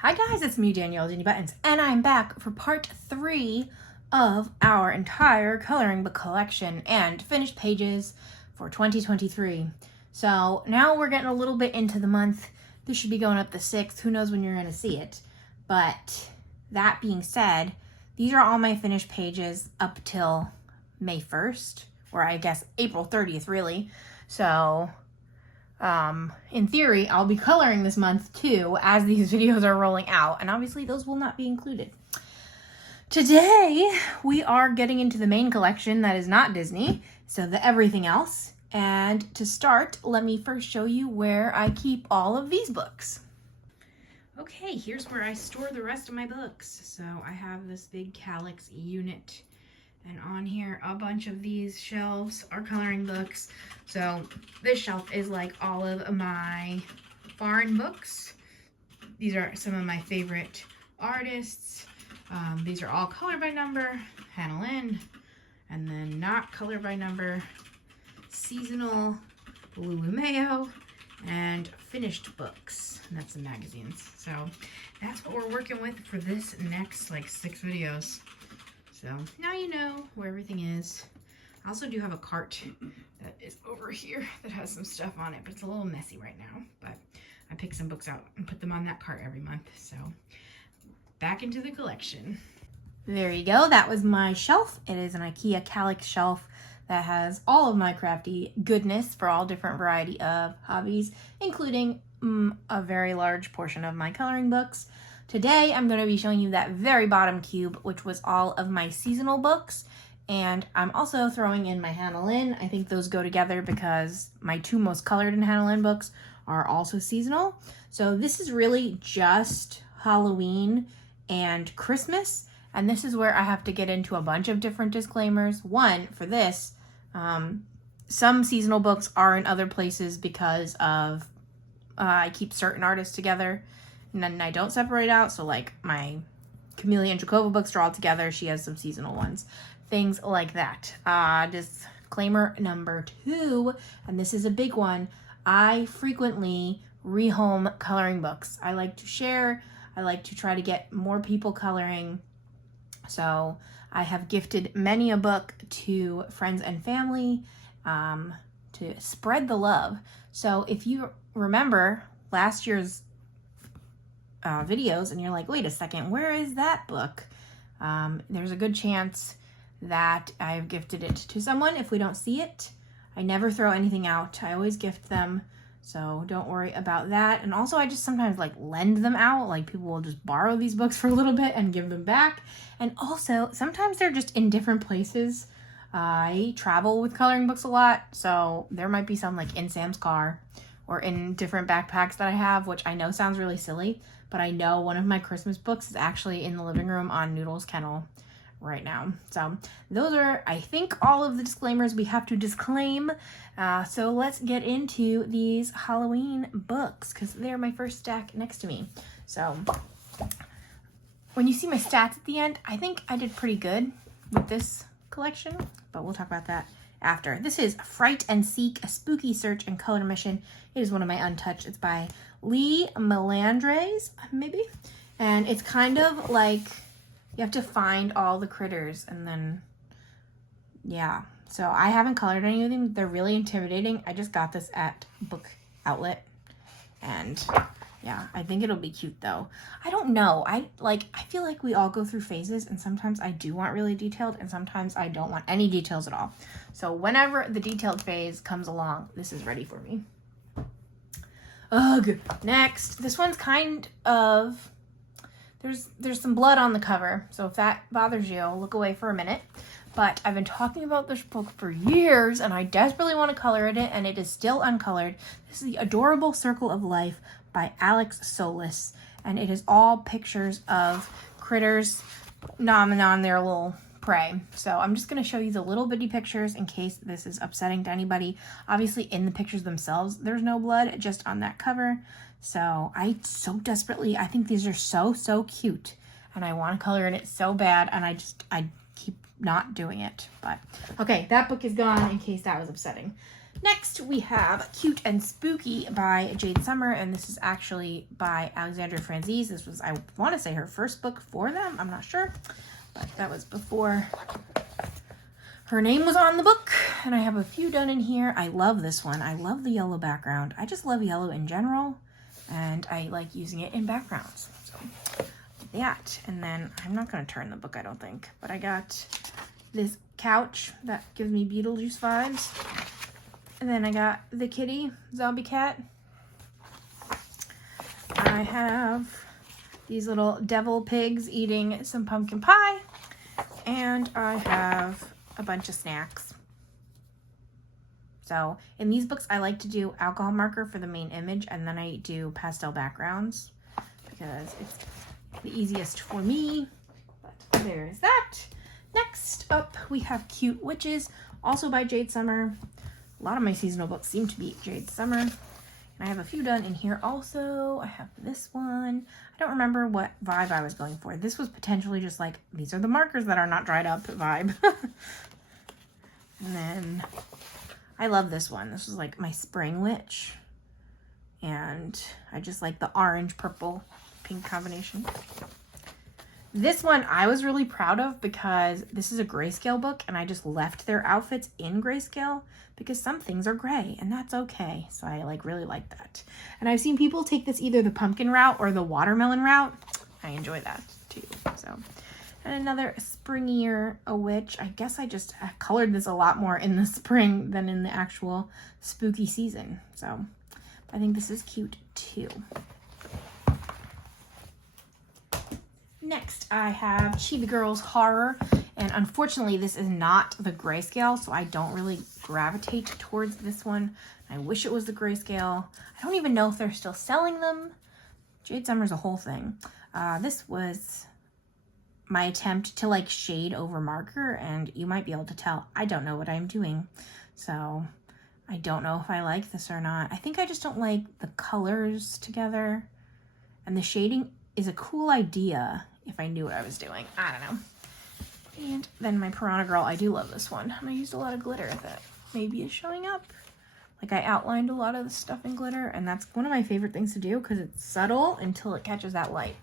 Hi guys, it's me, Danibuttons, and I'm back for part 3 of our entire coloring book collection and finished pages for 2023. So now we're getting a little bit into the month. This should be going up the 6th. Who knows when you're going to see it. But that being said, these are all my finished pages up till May 1st, or I guess April 30th, really. So in theory, I'll be coloring this month too as these videos are rolling out, and obviously those will not be included. Today, we are getting into the main collection that is not Disney, so the everything else. And to start, let me first show you where I keep all of these books. Okay, here's where I store the rest of my books. So I have this big calyx unit, and on here, a bunch of these shelves are coloring books. So this shelf is like all of my foreign books. These are some of my favorite artists. These are all color by number, Hannah Lynn, and then not color by number, seasonal, Lulu Mayo, and finished books. And that's the magazines. So that's what we're working with for this next like 6 videos. So now you know where everything is. I also do have a cart that is over here that has some stuff on it, but it's a little messy right now. But I pick some books out and put them on that cart every month. So back into the collection. There you go. That was my shelf. It is an IKEA calyx shelf that has all of my crafty goodness for all different variety of hobbies, including a very large portion of my coloring books. Today, I'm going to be showing you that very bottom cube, which was all of my seasonal books. And I'm also throwing in my Hannah Lynn. I think those go together because my 2 most colored in Hannah Lynn books are also seasonal. So this is really just Halloween and Christmas. And this is where I have to get into a bunch of different disclaimers. One, for this, some seasonal books are in other places because of I keep certain artists together. And then I don't separate out. So like my Camellia and Jacoba books are all together. She has some seasonal ones. Things like that. Disclaimer number 2, and this is a big one. I frequently rehome coloring books. I like to share. I like to try to get more people coloring. So I have gifted many a book to friends and family to spread the love. So if you remember last year's videos and you're like, wait a second, where is that book? There's a good chance that I've gifted it to someone. If we don't see it, I never throw anything out. I always gift them, so don't worry about that. And also I just sometimes like lend them out. Like people will just borrow these books for a little bit and give them back. And also sometimes they're just in different places. I travel with coloring books a lot, so there might be some like in Sam's car or in different backpacks that I have, which I know sounds really silly, but I know one of my Christmas books is actually in the living room on Noodle's kennel right now. So those are, I think, all of the disclaimers we have to disclaim. So let's get into these Halloween books because they're my first stack next to me. So when you see my stats at the end, I think I did pretty good with this collection, but we'll talk about that after. This is Fright and Seek, a spooky search and color mission. It is one of my untouched. It's by Lee Melandres, maybe. And it's kind of like you have to find all the critters and then, yeah. So I haven't colored any of them. They're really intimidating. I just got this at Book Outlet. And yeah, I think it'll be cute though. I don't know. I feel like we all go through phases, and sometimes I do want really detailed and sometimes I don't want any details at all. So whenever the detailed phase comes along, this is ready for me. Ugh. Next, this one's kind of, there's some blood on the cover, so if that bothers you, look away for a minute. But I've been talking about this book for years, and I desperately want to color it, and it is still uncolored. This is The Adorable Circle of Life by Alex Solis, and it is all pictures of critters gnawing on their little prey. So I'm just going to show you the little bitty pictures in case this is upsetting to anybody. Obviously, in the pictures themselves, there's no blood, just on that cover. So I so desperately, I think these are so cute, and I want to color in it so bad, and I keep not doing it. But okay, that book is gone in case that was upsetting. Next, we have Cute and Spooky by Jade Summer, and this is actually by Alexandra Franzese. This was, I want to say, her first book for them. I'm not sure, but that was before her name was on the book, and I have a few done in here. I love this one. I love the yellow background. I just love yellow in general, and I like using it in backgrounds. So that, and then I'm not going to turn the book, I don't think, but I got this couch that gives me Beetlejuice vibes. And then I got the kitty, zombie cat. I have these little devil pigs eating some pumpkin pie. And I have a bunch of snacks. So in these books, I like to do alcohol marker for the main image, and then I do pastel backgrounds because it's the easiest for me. But there's that. Next up, we have Cute Witches, also by Jade Summer. A lot of my seasonal books seem to be Jade Summer. And I have a few done in here also. I have this one. I don't remember what vibe I was going for. This was potentially just like, these are the markers that are not dried up vibe. And then I love this one. This was like my spring witch. And I just like the orange, purple, pink combination. This one I was really proud of because this is a grayscale book and I just left their outfits in grayscale because some things are gray and that's okay. So I really like that. And I've seen people take this either the pumpkin route or the watermelon route. I enjoy that too. So, and another springier a witch. I guess I just colored this a lot more in the spring than in the actual spooky season. So I think this is cute too. Next, I have Chibi Girls Horror, and unfortunately this is not the grayscale, so I don't really gravitate towards this one. I wish it was the grayscale. I don't even know if they're still selling them. Jade Summer's a whole thing. This was my attempt to like shade over marker, and you might be able to tell I don't know what I'm doing. So I don't know if I like this or not. I think I just don't like the colors together, and the shading is a cool idea if I knew what I was doing. I don't know. And then my Piranha Girl, I do love this one. And I used a lot of glitter with it. Maybe it's showing up. Like I outlined a lot of the stuff in glitter, and that's one of my favorite things to do because it's subtle until it catches that light.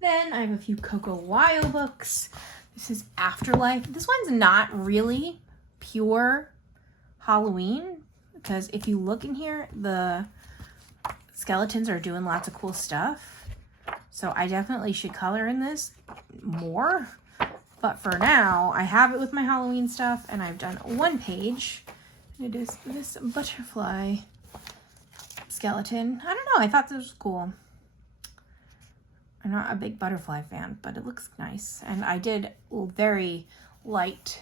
Then I have a few Coco Wyo books. This is Afterlife. This one's not really pure Halloween because if you look in here, the skeletons are doing lots of cool stuff. So I definitely should color in this more. But for now, I have it with my Halloween stuff, and I've done one page. It is this butterfly skeleton. I don't know, I thought this was cool. I'm not a big butterfly fan, but it looks nice. And I did very light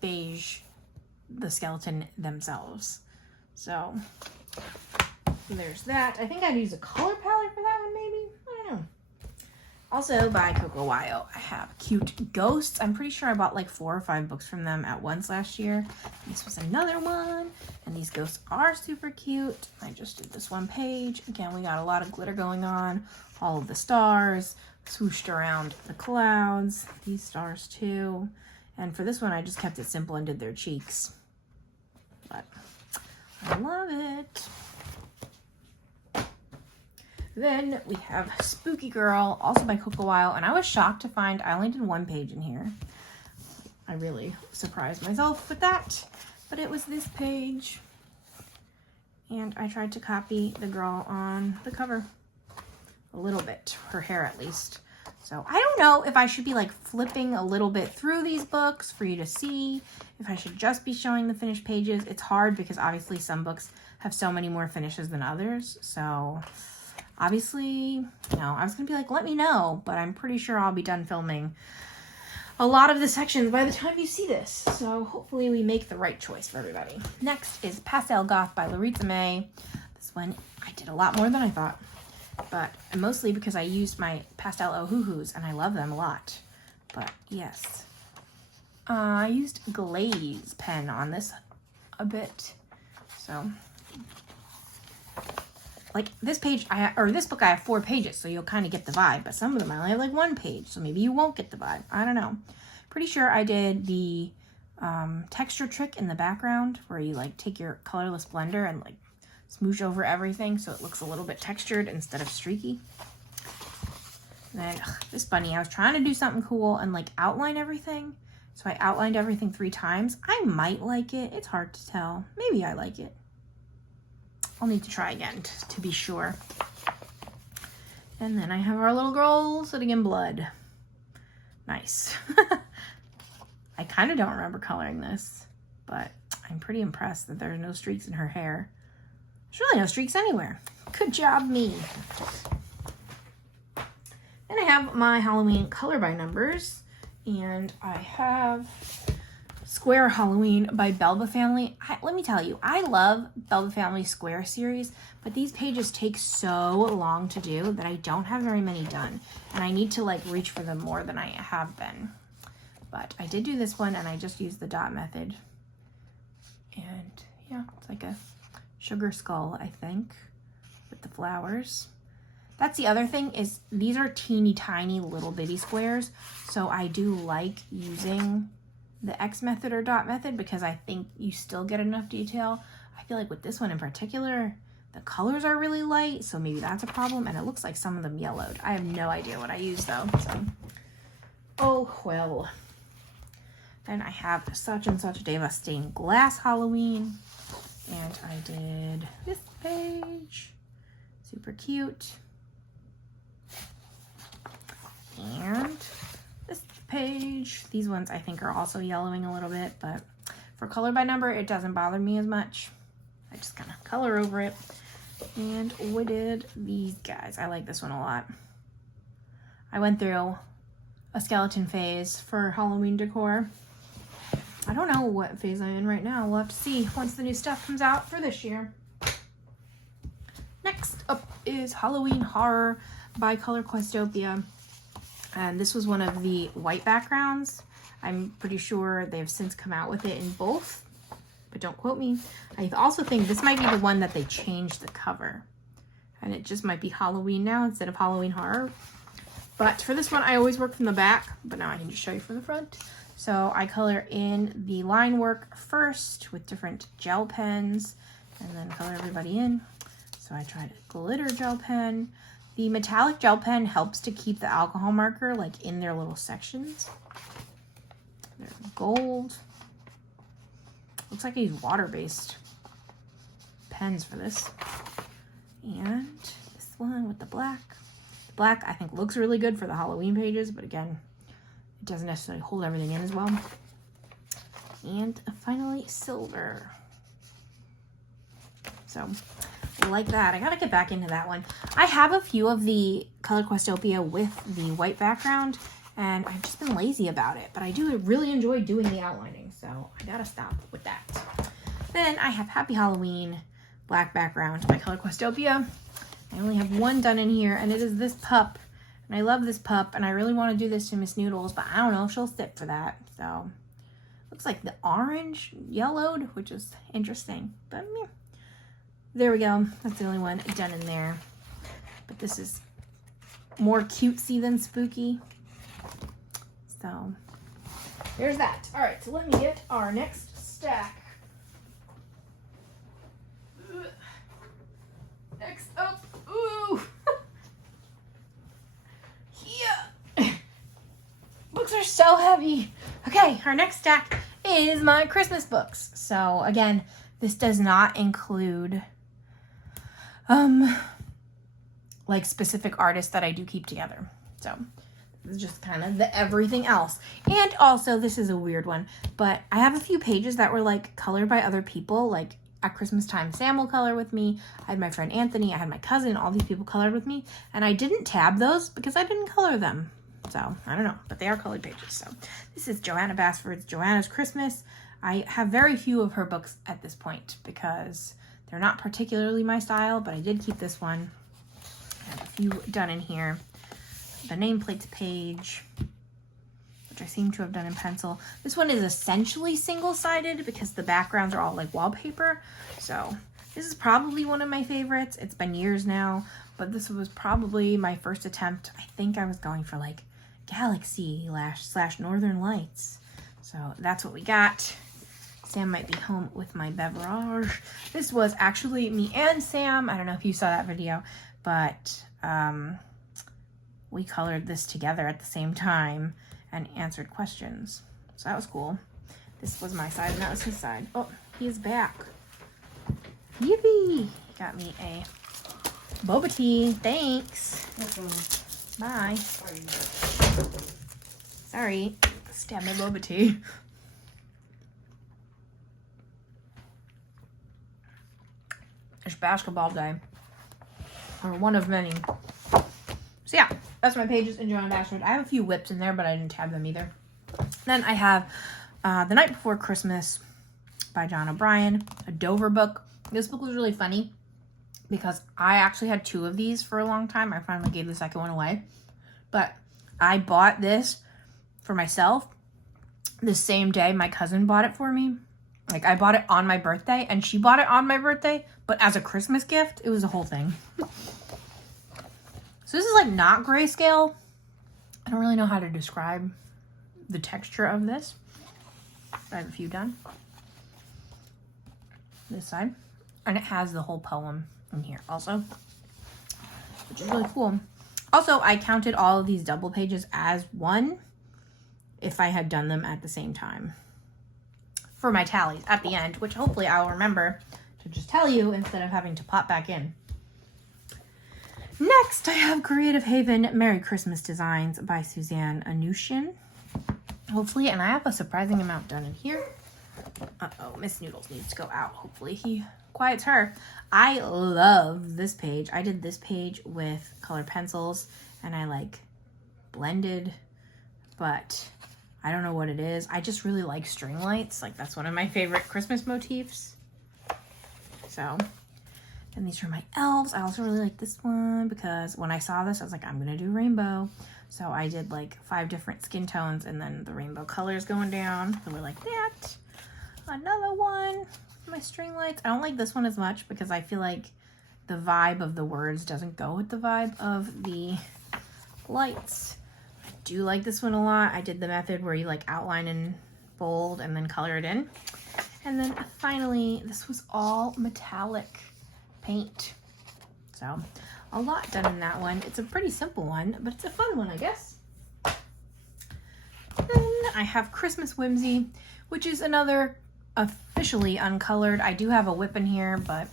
beige the skeleton themselves. So there's that. I think I'd use a color palette for that one, maybe. I don't know. Also by Coco Wyo, I have Cute Ghosts. I'm pretty sure I bought like 4 or 5 books from them at once last year. This was another one, and these ghosts are super cute. I just did this one page. Again, we got a lot of glitter going on. All of the stars swooshed around the clouds. These stars too. And for this one, I just kept it simple and did their cheeks. But I love it. Then we have Spooky Girl, also by Coco Wyo, and I was shocked to find I only did 1 page in here. I really surprised myself with that, but it was this page, and I tried to copy the girl on the cover a little bit, her hair at least. So I don't know if I should be like flipping a little bit through these books for you to see, if I should just be showing the finished pages. It's hard because obviously some books have so many more finishes than others, so obviously, you know, I was going to be like, let me know, but I'm pretty sure I'll be done filming a lot of the sections by the time you see this. So hopefully we make the right choice for everybody. Next is Pastel Goth by Laritza May. This one, I did a lot more than I thought, but mostly because I used my pastel Ohuhus and I love them a lot. But yes, I used glaze pen on this a bit. So like this page, this book I have 4 pages, so you'll kind of get the vibe, but some of them I only have like 1 page, so maybe you won't get the vibe. I don't know. Pretty sure I did the texture trick in the background where you like take your colorless blender and like smoosh over everything so it looks a little bit textured instead of streaky. And then this bunny, I was trying to do something cool and like outline everything. So I outlined everything 3 times. I might like it. It's hard to tell. Maybe I like it. I'll need to try again to be sure. And then I have our little girl sitting in blood. Nice. I kind of don't remember coloring this, but I'm pretty impressed that there's no streaks in her hair. There's really no streaks anywhere. Good job, me. Then I have my Halloween color by numbers, and I have Square Halloween by Belva Family. Let me tell you, I love Belva Family Square series, but these pages take so long to do that I don't have very many done, and I need to like reach for them more than I have been. But I did do this one, and I just used the dot method. And yeah, it's like a sugar skull, I think, with the flowers. That's the other thing, is these are teeny tiny little bitty squares. So I do like using the X method or dot method because I think you still get enough detail. I feel like with this one in particular, the colors are really light, so maybe that's a problem. And it looks like some of them yellowed. I have no idea what I used though, so. Oh, well. Then I have Such and Such Day of a Stained Glass Halloween. And I did this page. Super cute. And this page. These ones I think are also yellowing a little bit, but for color by number, it doesn't bother me as much. I just kind of color over it. And we did these guys. I like this one a lot. I went through a skeleton phase for Halloween decor. I don't know what phase I'm in right now. We'll have to see once the new stuff comes out for this year. Next up is Halloween Horror by Color Questopia. And this was one of the white backgrounds. I'm pretty sure they've since come out with it in both, but don't quote me. I also think this might be the one that they changed the cover. And it just might be Halloween now instead of Halloween Horror. But for this one, I always work from the back, but now I can just show you from the front. So I color in the line work first with different gel pens and then color everybody in. So I tried a glitter gel pen. The metallic gel pen helps to keep the alcohol marker like in their little sections. There's gold. Looks like I use water-based pens for this. And this one with the black. The black I think looks really good for the Halloween pages, but again, it doesn't necessarily hold everything in as well. And finally, silver. So, like that. I gotta get back into that one. I have a few of the Color Questopia with the white background, and I've just been lazy about it. But I do really enjoy doing the outlining, so I gotta stop with that. Then I have Happy Halloween, black background by Color Questopia. I only have one done in here, and it is this pup. And I love this pup, and I really want to do this to Miss Noodles, but I don't know if she'll sit for that. So, looks like the orange yellowed, which is interesting. But yeah. There we go. That's the only one done in there. But this is more cutesy than spooky. So, there's that. All right, so let me get our next stack. Next up, ooh. Yeah. Books are so heavy. Okay, our next stack is my Christmas books. So again, this does not include like specific artists that I do keep together. So this is just kind of the everything else. And also, this is a weird one, but I have a few pages that were like colored by other people. Like at Christmas time, Sam will color with me. I had my friend Anthony, I had my cousin, all these people colored with me. And I didn't tab those because I didn't color them. So I don't know, but they are colored pages. So this is Joanna Basford's Joannas Christmas. I have very few of her books at this point because they're not particularly my style, but I did keep this one. I have a few done in here. The nameplates page, which I seem to have done in pencil. This one is essentially single-sided because the backgrounds are all like wallpaper. So this is probably one of my favorites. It's been years now, but this was probably my first attempt. I think I was going for like Galaxy / Northern Lights. So that's what we got. Sam might be home with my beverage. This was actually me and Sam. I don't know if you saw that video, but we colored this together at the same time and answered questions. So that was cool. This was my side and that was his side. Oh, he's back. Yippee! He got me a boba tea. Thanks. Bye. Sorry. Stab my boba tea. It's basketball day. Or one of many. So yeah, that's my pages in Joanna Bashford. I have a few whips in there, but I didn't tab them either. Then I have The Night Before Christmas by John O'Brien, a Dover book. This book was really funny because I actually had 2 of these for a long time. I finally gave the second one away. But I bought this for myself the same day my cousin bought it for me. Like, I bought it on my birthday, and she bought it on my birthday, but as a Christmas gift, it was a whole thing. So this is, like, not grayscale. I don't really know how to describe the texture of this. I have a few done. This side. And it has the whole poem in here also, which is really cool. Also, I counted all of these double pages as one if I had done them at the same time for my tallies at the end, which hopefully I'll remember to just tell you instead of having to pop back in. Next, I have Creative Haven Merry Christmas Designs by Suzanne Anushin. Hopefully, and I have a surprising amount done in here. Uh-oh, Miss Noodles needs to go out. Hopefully he quiets her. I love this page. I did this page with colored pencils and I like blended, but I don't know what it is. I just really like string lights. Like, that's one of my favorite Christmas motifs. So, and these are my elves. I also really like this one because when I saw this, I was like, I'm going to do rainbow. So I did like 5 different skin tones and then the rainbow colors going down. Really like that. Another one, my string lights. I don't like this one as much because I feel like the vibe of the words doesn't go with the vibe of the lights. I do like this one a lot. I did the method where you like outline in bold and then color it in. And then finally, this was all metallic paint. So a lot done in that one. It's a pretty simple one, but it's a fun one, I guess. Then I have Christmas Whimsy, which is another officially uncolored. I do have a whip in here, but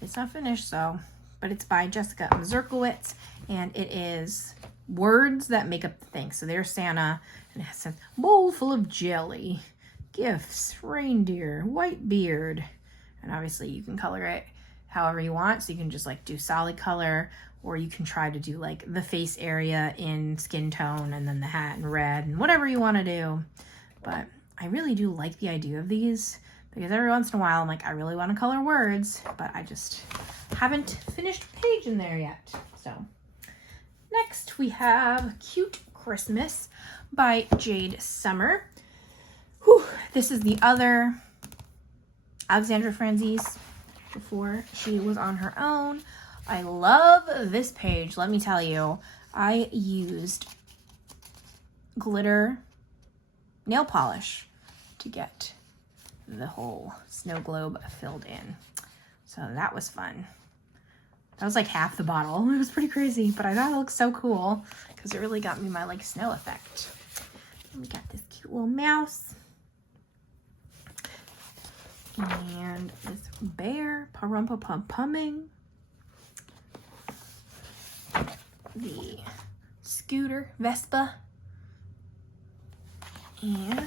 it's not finished, so. But it's by Jessica Mazurkowitz, and it is words that make up the thing. So there's Santa, and it says, bowl full of jelly, gifts, reindeer, white beard. And obviously you can color it however you want. So you can just like do solid color, or you can try to do like the face area in skin tone and then the hat in red and whatever you want to do. But I really do like the idea of these because every once in a while I'm like, I really want to color words, but I just haven't finished a page in there yet. So next we have Cute Christmas by Jade Summer. Whew, this is the other Alexandra Franzese before she was on her own. I love this page. Let me tell you, I used glitter nail polish to get the whole snow globe filled in. So that was fun. That was like half the bottle. It was pretty crazy, but I thought it looked so cool because it really got me my like snow effect. And we got this cute little mouse. And this bear, Parumpa-Pum-Pumming. The scooter, Vespa. And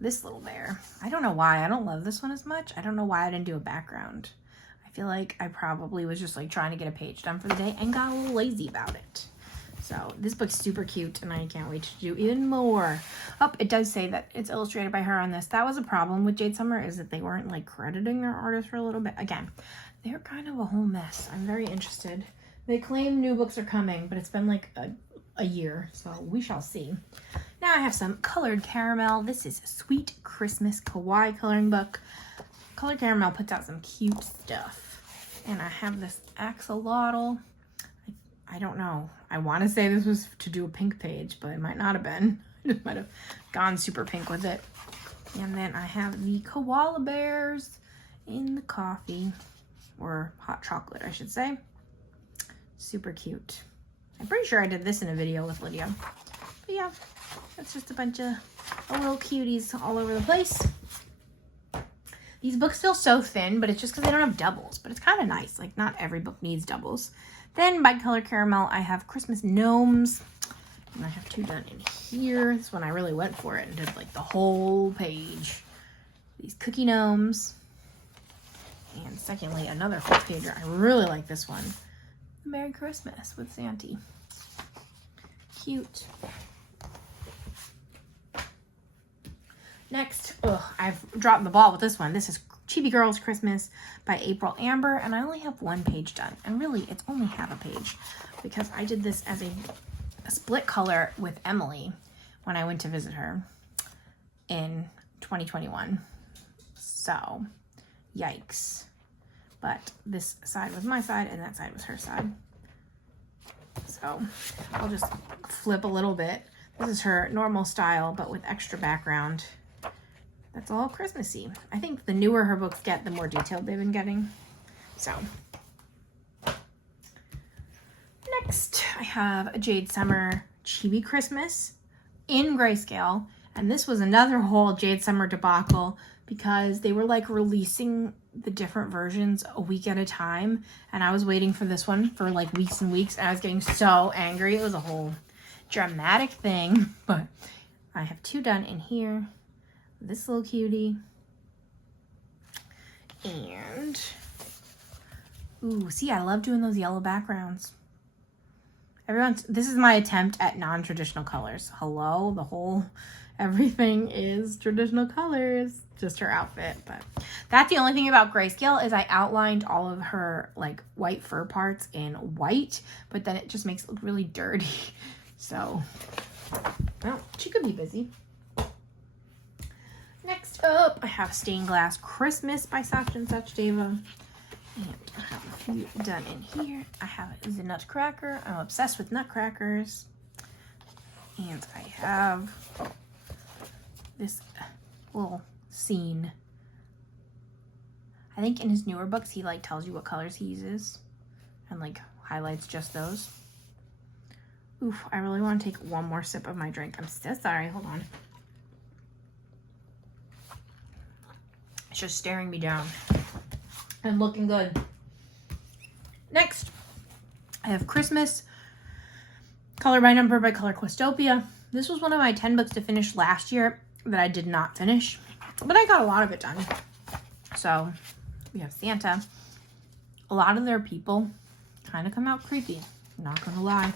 this little bear. I don't know why. I don't love this one as much. I don't know why I didn't do a background. I feel like I probably was just like trying to get a page done for the day and got a little lazy about it. So this book's super cute and I can't wait to do even more. Oh, it does say that it's illustrated by her on this. That was a problem with Jade Summer, is that they weren't like crediting their artist for a little bit. Again, they're kind of a whole mess. I'm very interested. They claim new books are coming, but it's been like a year, so we shall see. Now I have some Colored Caramel. This is Sweet Christmas Kawaii coloring book. Colored Caramel puts out some cute stuff. And I have this axolotl. I don't know. I want to say this was to do a pink page, but it might not have been. just might have gone super pink with it. And then I have the koala bears in the coffee, or hot chocolate, I should say. Super cute. I'm pretty sure I did this in a video with Lydia. But yeah, that's just a bunch of little cuties all over the place. These books feel so thin, but it's just because they don't have doubles. But it's kind of nice. Like, not every book needs doubles. Then, by Color Caramel, I have Christmas Gnomes. And I have 2 done in here. This one I really went for it and did, like, the whole page. These Cookie Gnomes. And secondly, another full pager. I really like this one. Merry Christmas with Santy. Cute. Next, I've dropped the ball with this one. This is Chibi Girls Christmas by April Amber, and I only have 1 page done. And really, it's only half a page because I did this as a split color with Emily when I went to visit her in 2021. So, yikes. But this side was my side and that side was her side. So, I'll just flip a little bit. This is her normal style, but with extra background. That's all Christmassy. I think the newer her books get, the more detailed they've been getting. So, next I have a Jade Summer Chibi Christmas in grayscale. And this was another whole Jade Summer debacle because they were like releasing the different versions a week at a time. And I was waiting for this one for like weeks and weeks. And I was getting so angry. It was a whole dramatic thing. But I have 2 done in here. This little cutie. And, ooh, see, I love doing those yellow backgrounds. This is my attempt at non-traditional colors. Hello, everything is traditional colors. Just her outfit, but that's the only thing about grayscale is I outlined all of her like white fur parts in white, but then it just makes it look really dirty. So, well, she could be busy. Next up, I have Stained Glass Christmas by Such and Such Deva. And I have a few done in here. I have the Nutcracker. I'm obsessed with nutcrackers. And I have this little scene. I think in his newer books, he like tells you what colors he uses and like highlights just those. Oof, I really want to take one more sip of my drink. I'm so sorry. Hold on. It's just staring me down and looking good. Next, I have Christmas, Color by Number by Color Questopia. This was one of my 10 books to finish last year that I did not finish, but I got a lot of it done. So we have Santa. A lot of their people kind of come out creepy. I'm not gonna lie.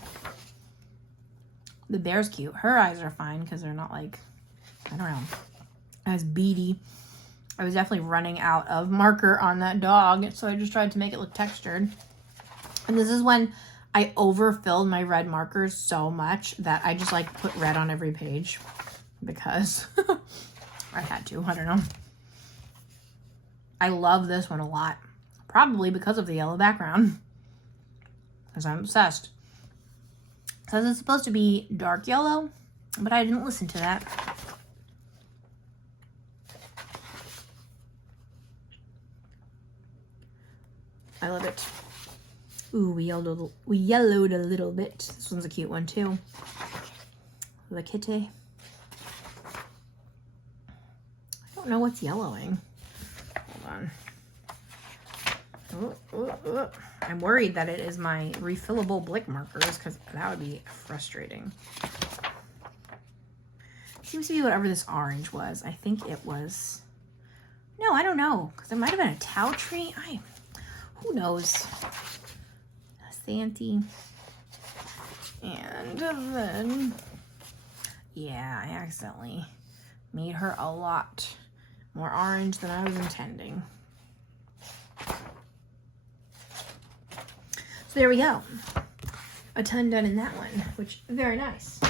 The bear's cute. Her eyes are fine because they're not like, I don't know, as beady. I was definitely running out of marker on that dog, so I just tried to make it look textured. And this is when I overfilled my red markers so much that I just like put red on every page because I had to. I don't know. I love this one a lot. Probably because of the yellow background. Because I'm obsessed. It says it's supposed to be dark yellow, but I didn't listen to that. I love it. Ooh, we yellowed a little bit. This one's a cute one too. The kitty. I don't know what's yellowing. Hold on. I'm worried that it is my refillable Blick markers because that would be frustrating. Seems to be whatever this orange was. I think it was... No, I don't know. Because it might have been a tau tree. Who knows? Santy. And then... Yeah, I accidentally made her a lot more orange than I was intending. So there we go. A ton done in that one, which is very nice.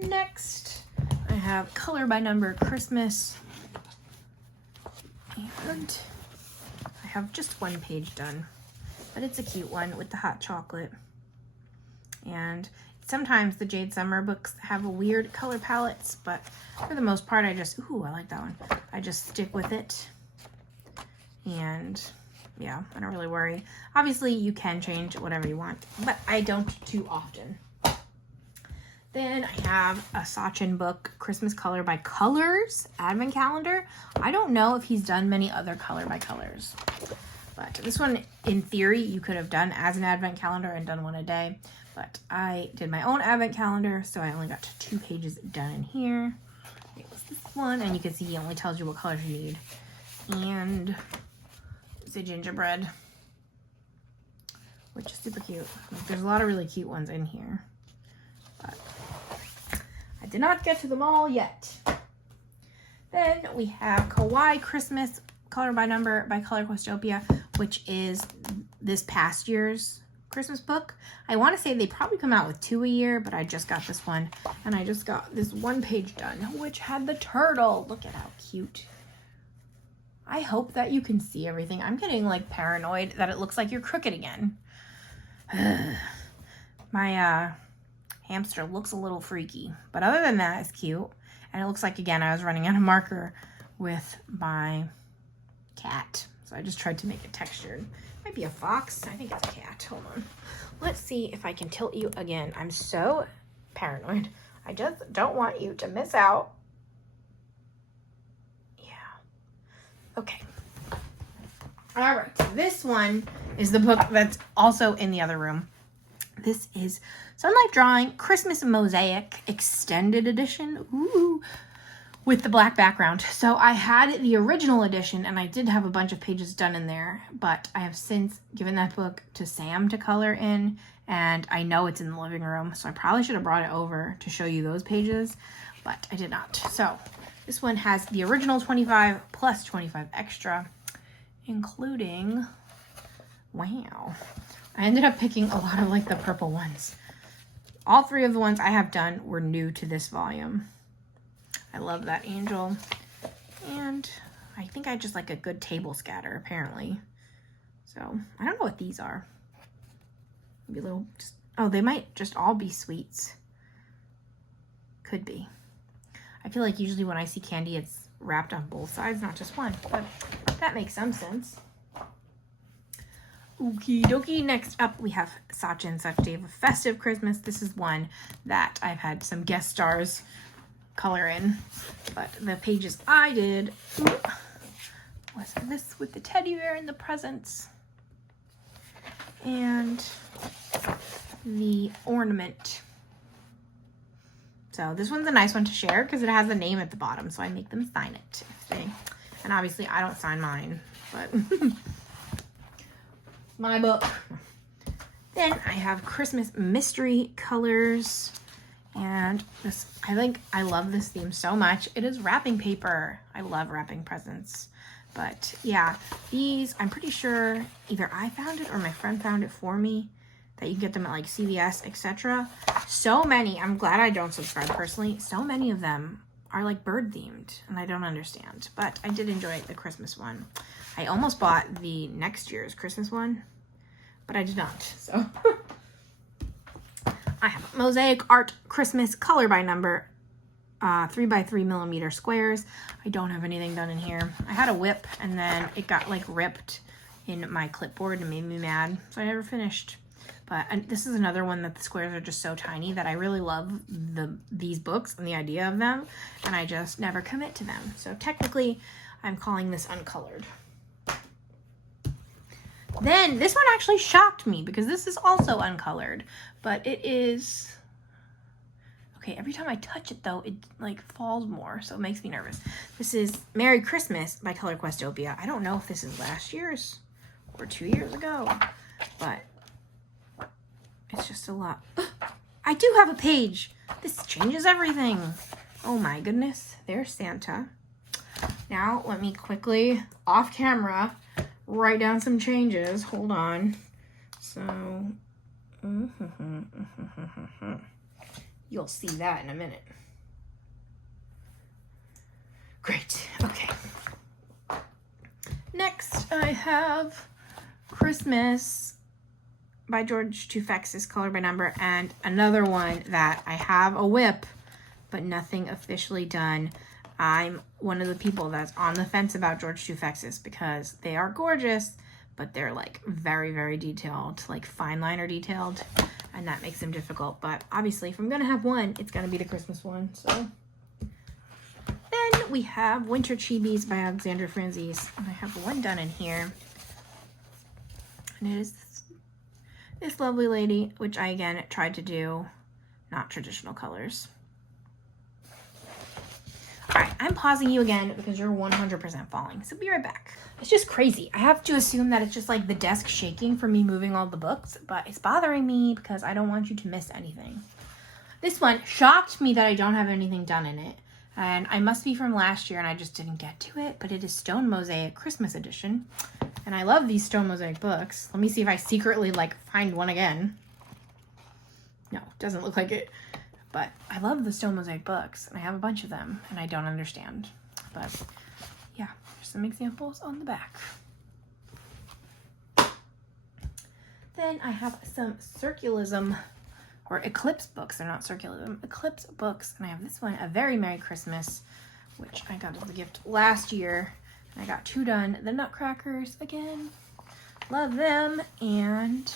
Next, I have Color by Number Christmas. And I have just one page done, but it's a cute one with the hot chocolate. And sometimes the Jade Summer books have weird color palettes, but for the most part, I just, ooh, I like that one. I just stick with it. And yeah, I don't really worry. Obviously, you can change whatever you want, but I don't too often. Then I have a Sachin book, Christmas Color by Colors Advent Calendar. I don't know if he's done many other color by colors, but this one, in theory, you could have done as an Advent calendar and done one a day, but I did my own Advent calendar, so I only got 2 pages done in here. It was this one, and you can see he only tells you what colors you need. And it's a gingerbread, which is super cute. There's a lot of really cute ones in here, but I did not get to them all yet. Then we have Kawaii Christmas, Color by Number by Color Opia, which is this past year's Christmas book. I want to say they probably come out with 2 a year, but I just got this one, and I just got this 1 page done, which had the turtle. Look at how cute. I hope that you can see everything. I'm getting like paranoid that it looks like you're crooked again. My hamster looks a little freaky, but other than that, it's cute. And it looks like, again, I was running out of marker with my cat, so I just tried to make it textured. Might be a fox. I think it's a cat. Hold on. Let's see if I can tilt you again. I'm so paranoid. I just don't want you to miss out. Yeah. Okay. All right. So this one is the book that's also in the other room. This is Sun Life Drawing Christmas Mosaic Extended Edition. Ooh. With the black background. So I had the original edition, and I did have a bunch of pages done in there, but I have since given that book to Sam to color in, and I know it's in the living room, so I probably should have brought it over to show you those pages, but I did not. So this one has the original 25 plus 25 extra, including, wow, I ended up picking a lot of like the purple ones. All 3 of the ones I have done were new to this volume. I love that angel. And I think I just like a good table scatter, apparently. So, I don't know what these are. Maybe a little, just, oh, they might just all be sweets. Could be. I feel like usually when I see candy, it's wrapped on both sides, not just one. But that makes some sense. Okie dokie. Next up, we have Sachin Such Day of a Festive Christmas. This is one that I've had some guest stars color in, but the pages I did was this with the teddy bear and the presents and the ornament. So this one's a nice one to share because it has a name at the bottom, so I make them sign it if they, and obviously I don't sign mine, but my book. Then I have Christmas Mystery Colors. And this, I think I love this theme so much. It is wrapping paper. I love wrapping presents. But yeah, these, I'm pretty sure either I found it or my friend found it for me, that you can get them at like CVS, etc. So many, I'm glad I don't subscribe personally. So many of them are like bird themed, and I don't understand. But I did enjoy the Christmas one. I almost bought the next year's Christmas one, but I did not, so. I have Mosaic Art Christmas Color by Number, 3x3mm squares. I don't have anything done in here. I had a whip, and then it got like ripped in my clipboard and made me mad, so I never finished. But this is another one that the squares are just so tiny that I really love these books and the idea of them, and I just never commit to them. So technically, I'm calling this uncolored. Then this one actually shocked me because this is also uncolored, but it is, okay, every time I touch it though, it like falls more, so it makes me nervous. This is Merry Christmas by Color Opia. I don't know if this is last year's or 2 years ago, but it's just a lot. I do have a page. This changes everything. Oh my goodness, there's Santa. Now let me quickly, off camera, write down some changes. Hold on. So, you'll see that in a minute. Great. Okay. Next, I have Christmas by George Tufexis, color by number, and another one that I have a whip, but nothing officially done. I'm one of the people that's on the fence about George Tufexis because they are gorgeous, but they're like very, very detailed, like fine liner detailed, and that makes them difficult. But obviously, if I'm gonna have one, it's gonna be the Christmas one. So then we have Winter Chibis by Alexandra Franzese, and I have one done in here, and it is this lovely lady, which I again tried to do not traditional colors. All right, I'm pausing you again because you're 100% falling, so be right back. It's just crazy. I have to assume that it's just like the desk shaking from me moving all the books, but it's bothering me because I don't want you to miss anything. This one shocked me that I don't have anything done in it, and I must be from last year and I just didn't get to it, but it is Stone Mosaic Christmas edition, and I love these Stone Mosaic books. Let me see if I secretly like find one again. No, doesn't look like it. But I love the Stone Mosaic books, and I have a bunch of them, and I don't understand. But yeah, there's some examples on the back. Then I have some Circulism, or Eclipse books. They're not Circulism, Eclipse books. And I have this one, A Very Merry Christmas, which I got as a gift last year. And I got 2 done. The Nutcrackers, again. Love them. And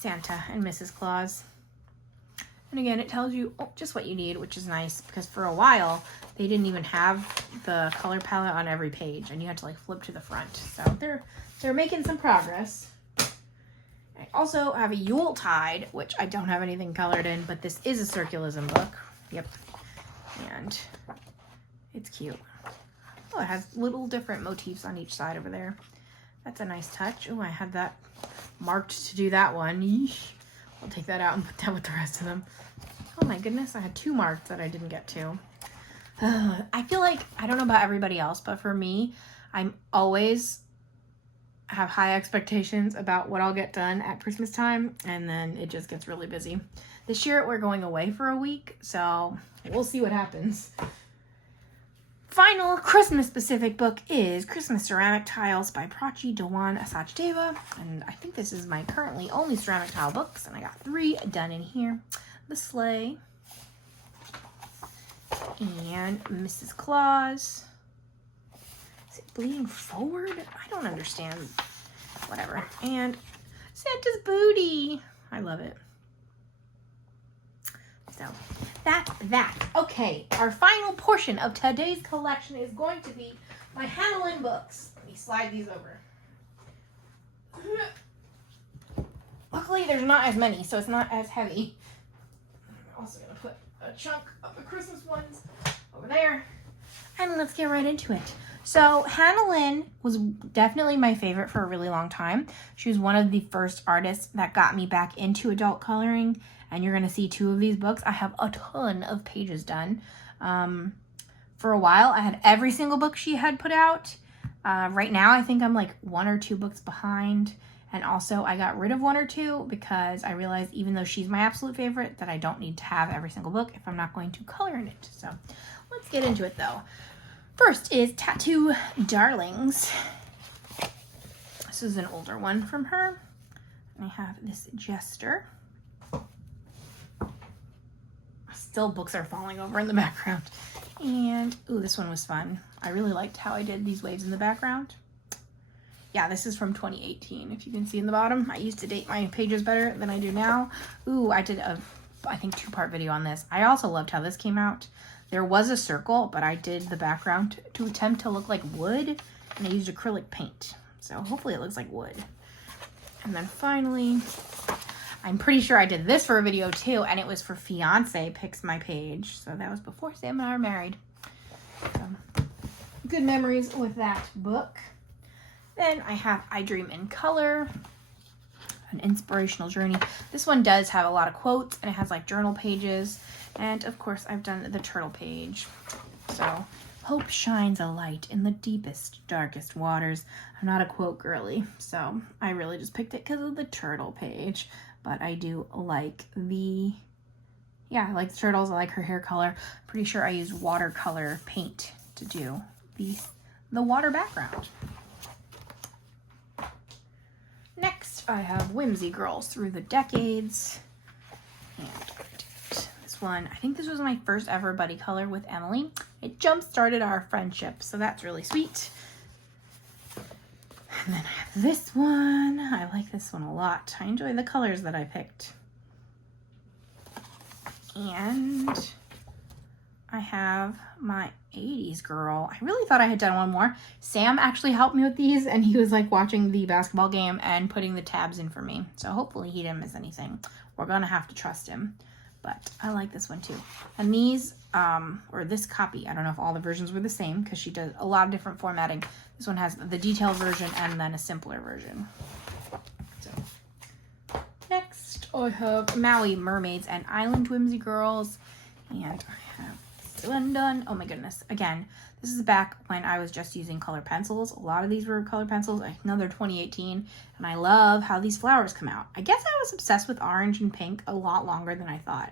Santa and Mrs. Claus. And again, it tells you just what you need, which is nice because for a while, they didn't even have the color palette on every page and you had to like flip to the front. So they're making some progress. I also have a Yuletide, which I don't have anything colored in, but this is a Circulism book. Yep. And it's cute. Oh, it has little different motifs on each side over there. That's a nice touch. Oh, I had that marked to do that one. Yeesh. I'll take that out and put that with the rest of them. Oh my goodness, I had 2 marked that I didn't get to. I feel like, I don't know about everybody else, but for me, I'm always have high expectations about what I'll get done at Christmas time, and then it just gets really busy. This year, we're going away for a week, so we'll see what happens. Final Christmas-specific book is Christmas Ceramic Tiles by Prachi Dewan Sachdeva. And I think this is my currently only ceramic tile books. And I got 3 done in here. The Sleigh. And Mrs. Claus. Is it bleeding forward? I don't understand. Whatever. And Santa's Booty. I love it. So that's that. Okay, our final portion of today's collection is going to be my Hannah books. Let me slide these over. Luckily, there's not as many, so it's not as heavy. I'm also going to put a chunk of the Christmas ones over there. And let's get right into it. So Hannah was definitely my favorite for a really long time. She was one of the first artists that got me back into adult coloring. And you're going to see 2 of these books. I have a ton of pages done. For a while, I had every single book she had put out. Right now, I think I'm like 1 or 2 books behind. And also, I got rid of 1 or 2 because I realized even though she's my absolute favorite, that I don't need to have every single book if I'm not going to color in it. So let's get into it though. First is Tattoo Darlings. This is an older one from her. And I have this Jester. Still books are falling over in the background. And, ooh, this one was fun. I really liked how I did these waves in the background. Yeah, this is from 2018, if you can see in the bottom. I used to date my pages better than I do now. Ooh, I did a, I think, 2-part video on this. I also loved how this came out. There was a circle, but I did the background to attempt to look like wood, and I used acrylic paint. So hopefully it looks like wood. And then finally, I'm pretty sure I did this for a video too, and it was for Fiance Picks My Page. So that was before Sam and I were married. So, good memories with that book. Then I have I Dream in Color, an inspirational journey. This one does have a lot of quotes, and it has like journal pages. And of course, I've done the turtle page. So, hope shines a light in the deepest, darkest waters. I'm not a quote girly, so I really just picked it because of the turtle page. But I do like the, yeah, I like the turtles. I like her hair color. Pretty sure I used watercolor paint to do the water background. Next, Next, I have Whimsy Girls Through the Decades. And this one, I think this was my first ever buddy color with Emily. It jump-started our friendship, so that's really sweet. And then I have this one. I like this one a lot. I enjoy the colors that I picked. And I have my 80s girl. I really thought I had done one more. Sam actually helped me with these, and he was like watching the basketball game and putting the tabs in for me. So hopefully he didn't miss anything. We're gonna have to trust him. But I like this one too. And these, or this copy, I don't know if all the versions were the same because she does a lot of different formatting. This one has the detailed version and then a simpler version. So next I have Maui Mermaids and Island Whimsy Girls. And I have this one done. Oh my goodness. Again, this is back when I was just using color pencils. A lot of these were color pencils. I know they're 2018. And I love how these flowers come out. I guess I was obsessed with orange and pink a lot longer than I thought.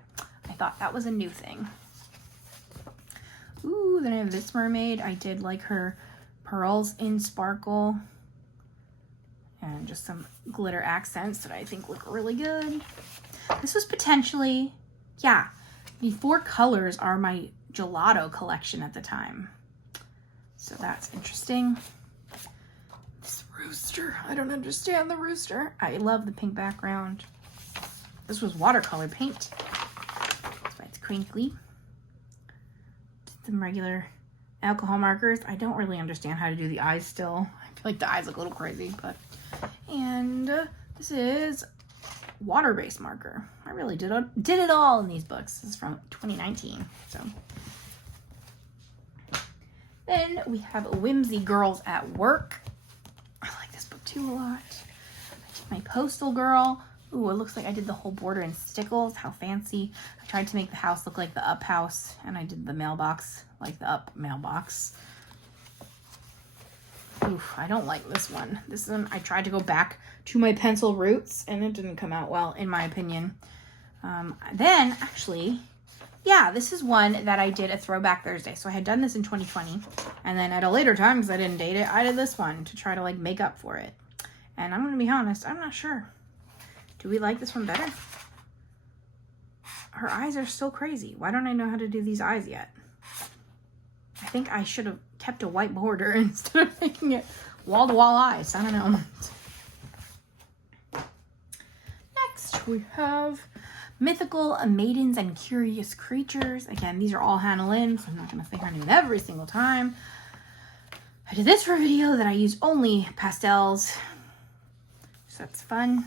I thought that was a new thing. Ooh, then I have this mermaid. I did like her pearls in sparkle. And just some glitter accents that I think look really good. This was potentially, yeah, the 4 colors are my gelato collection at the time. So that's interesting. This rooster, I don't understand the rooster. I love the pink background. This was watercolor paint. That's why it's crinkly. Just some regular alcohol markers. I don't really understand how to do the eyes still. I feel like the eyes look a little crazy, but. And this is water-based marker. I really did it all in these books. This is from 2019, so. Then we have Whimsy Girls at Work. I like this book too a lot. I did my Postal Girl. Ooh, it looks like I did the whole border in stickles. How fancy. I tried to make the house look like the Up house, and I did the mailbox like the Up mailbox. Oof, I don't like this one. This one, I tried to go back to my pencil roots, and it didn't come out well, in my opinion. Then, actually, yeah, this is one that I did a Throwback Thursday. So I had done this in 2020, and then at a later time, because I didn't date it, I did this one to try to, like, make up for it. And I'm going to be honest, I'm not sure. Do we like this one better? Her eyes are so crazy. Why don't I know how to do these eyes yet? I think I should have kept a white border instead of making it wall-to-wall eyes. I don't know. Next, we have Mythical Maidens and Curious Creatures. Again, these are all Hannah Lynn, so I'm not going to say her name every single time. I did this for a video that I use only pastels, so that's fun.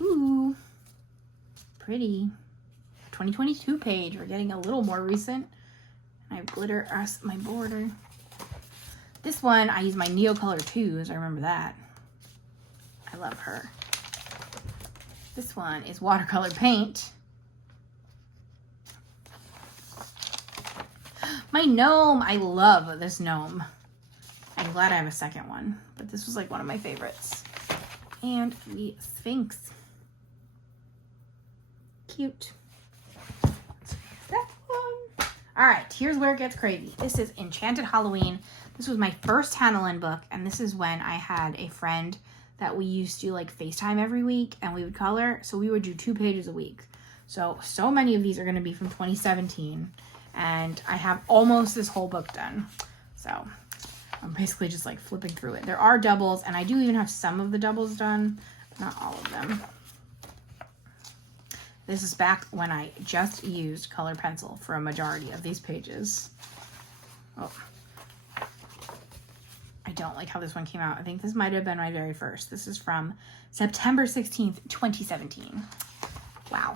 Ooh, pretty. 2022 page. We're getting a little more recent. I have glitter as my border. This one, I use my Neocolor 2s. I remember that. I love her. This one is watercolor paint. My gnome. I love this gnome. I'm glad I have a second one, but this was like one of my favorites. And the Sphinx. Cute. That one. All right, here's where it gets crazy. This is Enchanted Halloween. This was my first Hannah Lynn book, and this is when I had a friend that we used to like FaceTime every week, and we would color, so we would do 2 pages a week. So many of these are going to be from 2017, and I have almost this whole book done. So I'm basically just like flipping through it. There are doubles, and I do even have some of the doubles done, but not all of them. This is back when I just used color pencil for a majority of these pages. Oh, I don't like how this one came out. I think this might have been my very first. This is from September 16th, 2017. Wow.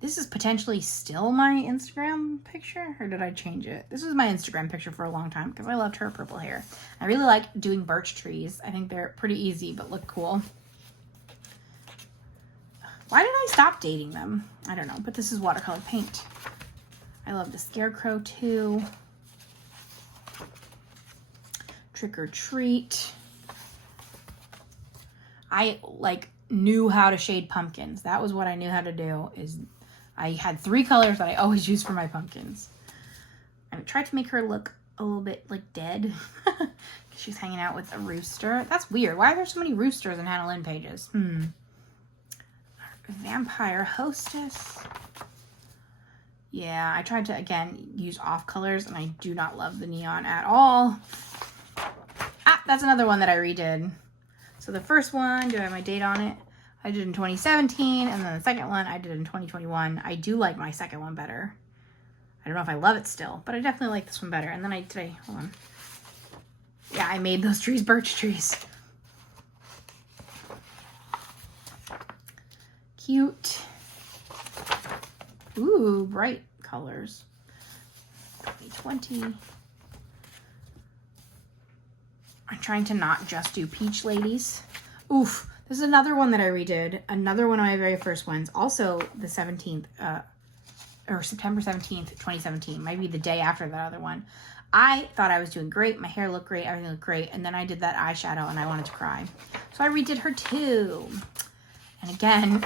This is potentially still my Instagram picture, or did I change it? This was my Instagram picture for a long time because I loved her purple hair. I really like doing birch trees. I think they're pretty easy but look cool. Why did I stop dating them? I don't know, but this is watercolor paint. I love the Scarecrow too. Trick or Treat. I like knew how to shade pumpkins. That was what I knew how to do. Is I had 3 colors that I always use for my pumpkins. And I tried to make her look a little bit like dead. She's hanging out with a rooster. That's weird. Why are there so many roosters in Hannah Lynn pages? Vampire hostess. Yeah, I tried to, again, use off colors, and I do not love the neon at all. Ah, that's another one that I redid. So the first one, do I have my date on it? I did in 2017, and then the second one I did in 2021. I do like my second one better. I don't know if I love it still, but I definitely like this one better. And then hold on. Yeah, I made those trees birch trees. Cute. Ooh, bright colors. 2020. I'm trying to not just do peach ladies. Oof. This is another one that I redid. Another one of my very first ones. Also the 17th, or September 17th, 2017. Might be the day after that other one. I thought I was doing great. My hair looked great. Everything looked great. And then I did that eyeshadow and I wanted to cry. So I redid her too. And again,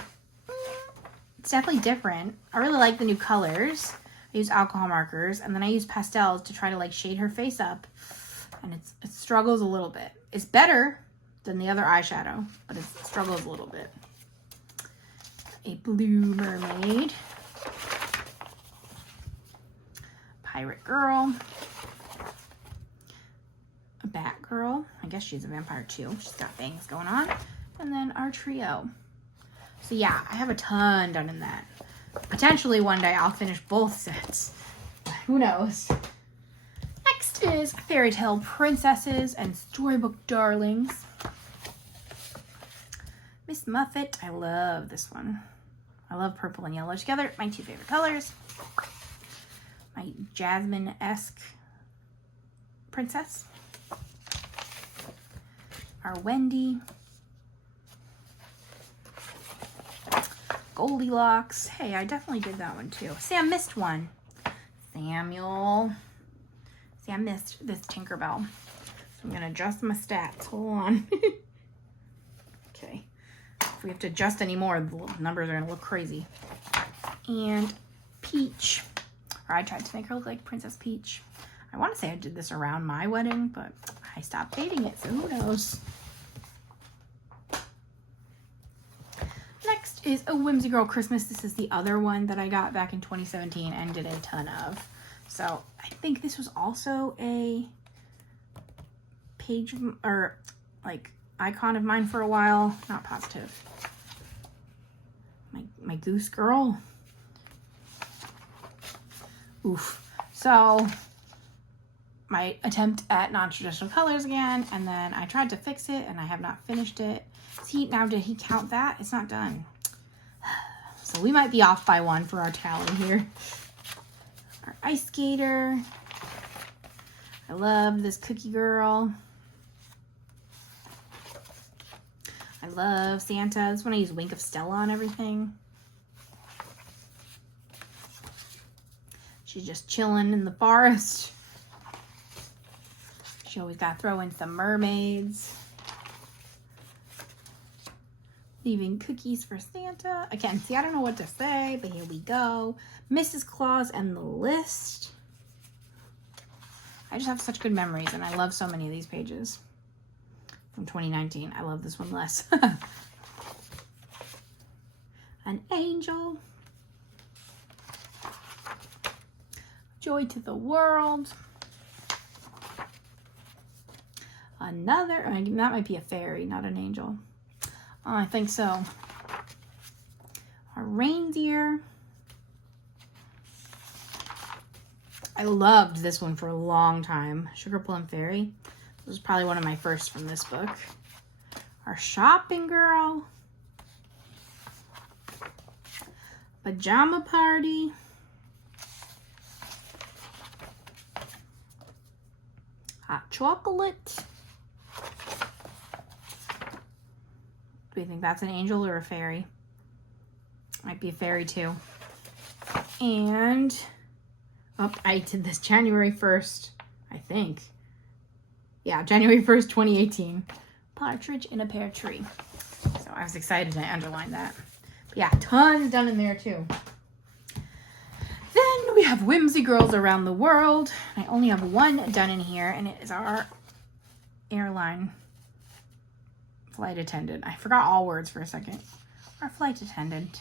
it's definitely different. I really like the new colors. I use alcohol markers. And then I use pastels to try to like shade her face up. And it struggles a little bit. It's better than the other eyeshadow, but it struggles a little bit. A blue mermaid. Pirate girl. A bat girl. I guess she's a vampire too. She's got things going on. And then our trio. So yeah, I have a ton done in that. Potentially one day I'll finish both sets. Who knows? Next is Fairy Tale Princesses and Storybook Darlings. Miss Muffet. I love this one. I love purple and yellow together. My two favorite colors. My Jasmine-esque princess. Our Wendy. Goldilocks. Hey, I definitely did that one too. See, I missed one. Samuel. See, I missed this Tinkerbell. So I'm going to adjust my stats. Hold on. Okay. If we have to adjust any more, the numbers are going to look crazy. And Peach. Or I tried to make her look like Princess Peach. I want to say I did this around my wedding, but I stopped dating it, so who knows. Next is a Whimsy Girl Christmas. This is the other one that I got back in 2017 and did a ton of. So I think this was also a page or like icon of mine for a while. Not positive. My goose girl. Oof. So my attempt at non-traditional colors again, and then I tried to fix it and I have not finished it. See, now did he count that? It's not done. So we might be off by one for our tally here. Our ice skater. I love this cookie girl. I love Santa. This one I use Wink of Stella on everything. She's just chilling in the forest. She always got to throw in some mermaids. Leaving cookies for Santa. Again, see, I don't know what to say, but here we go. Mrs. Claus and the List. I just have such good memories, and I love so many of these pages. From 2019. I love this one less. An angel. Joy to the world. Another, that might be a fairy, not an angel. Oh, I think so. A reindeer. I loved this one for a long time. Sugar Plum Fairy. This was probably one of my first from this book. Our shopping girl. Pajama party. Hot chocolate. Do you think that's an angel or a fairy? Might be a fairy too. And, oh, I did this January 1st, I think. Yeah, January 1st, 2018. Partridge in a Pear Tree. So I was excited and I underlined that. But yeah, tons done in there too. Then we have Whimsy Girls Around the World. I only have one done in here, and it is our Airline flight attendant. I forgot all words for a second. Our flight attendant.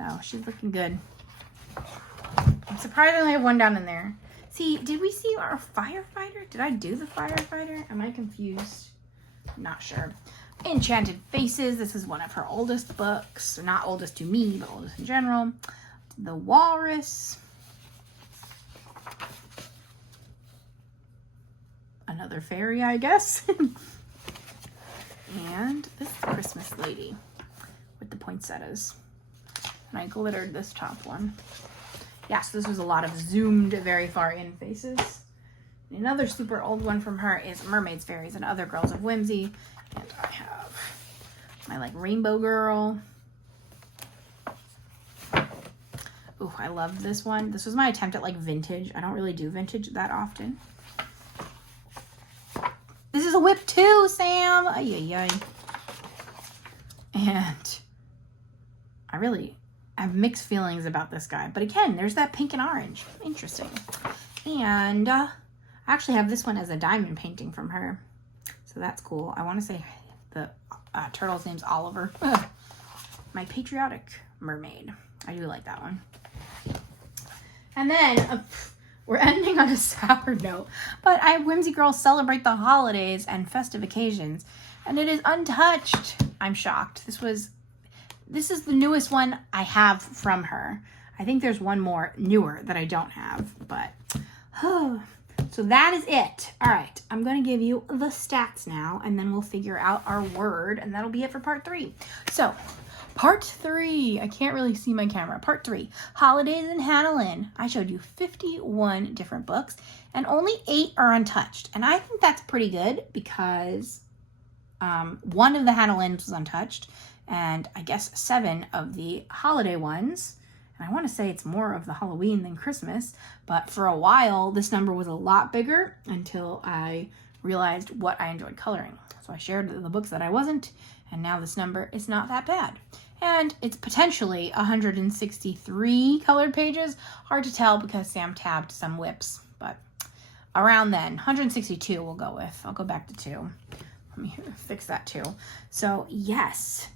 Oh, she's looking good. I'm surprised I only have one down in there. See, did we see our firefighter? Did I do the firefighter? Am I confused? Not sure. Enchanted Faces. This is one of her oldest books. Not oldest to me, but oldest in general. The Walrus. Another fairy, I guess. And this Christmas lady with the poinsettias. And I glittered this top one. Yes, this was a lot of zoomed, very far in faces. Another super old one from her is Mermaids, Fairies, and Other Girls of Whimsy. And I have my like Rainbow Girl. Ooh, I love this one. This was my attempt at like vintage. I don't really do vintage that often. This is a whip too, Sam. Ay, ay, ay. And I have mixed feelings about this guy. But again, there's that pink and orange. Interesting. And I actually have this one as a diamond painting from her. So that's cool. I want to say the turtle's name's Oliver. My patriotic mermaid. I do like that one. And then we're ending on a sour note. But I have Whimsy Girl Celebrate the Holidays and Festive Occasions. And it is untouched. I'm shocked. This is the newest one I have from her. I think there's one more newer that I don't have, but so that is it. All right, I'm going to give you the stats now, and then we'll figure out our word, and that'll be it for part 3. So, part 3, I can't really see my camera. Part 3, Holidays in Hannah. I showed you 51 different books, and only 8 are untouched, and I think that's pretty good because one of the Hannah was untouched, and I guess 7 of the holiday ones. And I want to say it's more of the Halloween than Christmas, but for a while this number was a lot bigger until I realized what I enjoyed coloring. So I shared the books that I wasn't, and now this number is not that bad. And it's potentially 163 colored pages. Hard to tell because Sam tabbed some whips, but around then, 162 we'll go with. I'll go back to 2. Let me fix that too. So yes.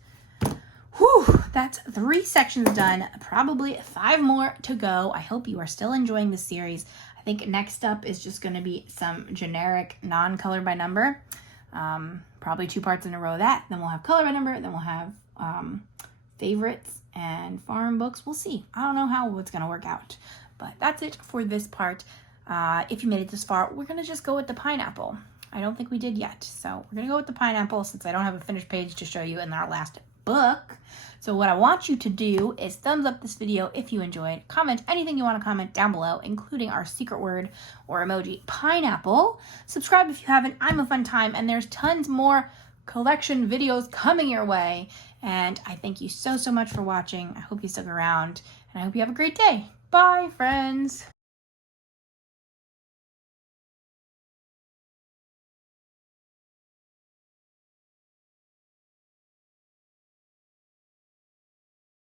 Whew, that's 3 sections done, probably 5 more to go. I hope you are still enjoying this series. I think next up is just going to be some generic non-color by number. Probably 2 parts in a row of that. Then we'll have color by number. Then we'll have favorites and farm books. We'll see. I don't know how it's going to work out. But that's it for this part. If you made it this far, we're going to just go with the pineapple. I don't think we did yet. So we're going to go with the pineapple since I don't have a finished page to show you in our last book. So what I want you to do is thumbs up this video if you enjoyed. Comment anything you want to comment down below, including our secret word or emoji, pineapple. Subscribe if you haven't. I'm a fun time, and there's tons more collection videos coming your way. And I thank you so much for watching. I hope you stick around, and I hope you have a great day. Bye, friends.